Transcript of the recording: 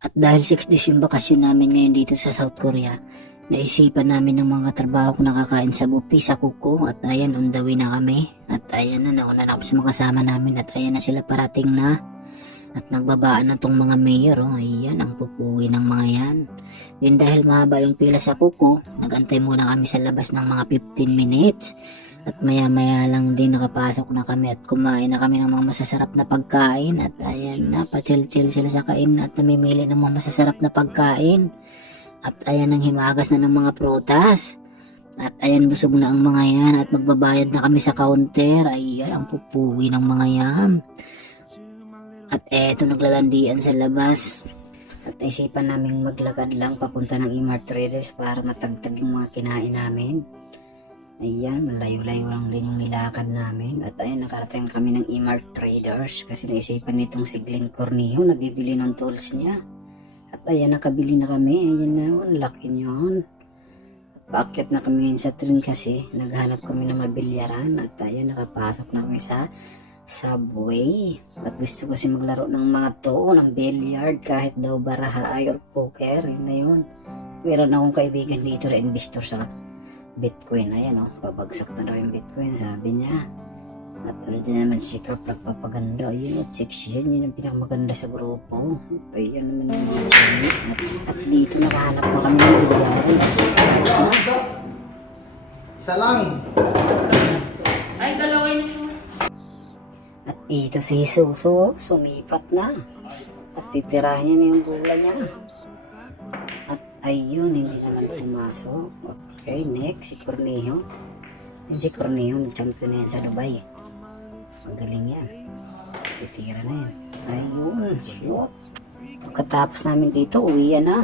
At dahil 6 days yung bakasyon namin ngayon dito sa South Korea, naisipan namin ng mga trabaho kung nakakain sa buffet sa kuko at ayan, on the way na kami. At ayan na, nauna na kami sa mga kasama namin at ayan na sila parating na. At nagbabaan na tong mga mayor, oh. Ayan, ang pupuwi ng mga yan. Then dahil mahaba yung pila sa kuko, nagantay muna kami sa labas ng mga 15 minutes. At maya maya lang din nakapasok na kami at kumain na kami ng mga masasarap na pagkain. At ayan na, pa-chill-chill sila sa kain at namimili ng mga masasarap na pagkain. At ayan ang himagas na ng mga prutas. At ayan, busog na ang mga yan at magbabayad na kami sa counter. Ayan, ang pupuwi ng mga yan. At eto, naglalandian sa labas. At isipan naming maglakad lang papunta ng E-Mart Traders para matagtag yung mga kinain namin. Ayan, malayo-layo lang din yung nilakad namin. At ayan, nakarating kami ng E-Mart Traders kasi naisipan nitong si Glenn Cornejo na bibili ng tools niya. At ayan, nakabili na kami. Ayan na, ang laki niyon. Paakyat na kami ngayon sa train kasi naghanap kami ng mabilyaran. At ayan, nakapasok na kami sa Subway. At gusto ko kasi maglaro ng mga to, ng billiard, kahit daw baraha or poker. Yun na yun. Meron akong kaibigan dito na investor sa Bitcoin. Ayan, oh, babagsak na daw yung Bitcoin, sabi niya. At andyan naman si Carp nagpapaganda. Ayun, at sexy yan, yun yung pinakamaganda sa grupo. Ayun naman yung mga gamit. At dito nakahanap pa kami ng bilyari. Isa lang. Ay, dalawa yun. At ito si Suso, sumipat na. At titirahin niya na yung bola niya. At ayun, hindi naman pumasok. Okay, next, si Cornejo. Yan si Cornejo, nag-champion na yan sa Dubai. Magaling yan. Titira na yan. Ayun, shoot. Pagkatapos namin dito, uwi yan na.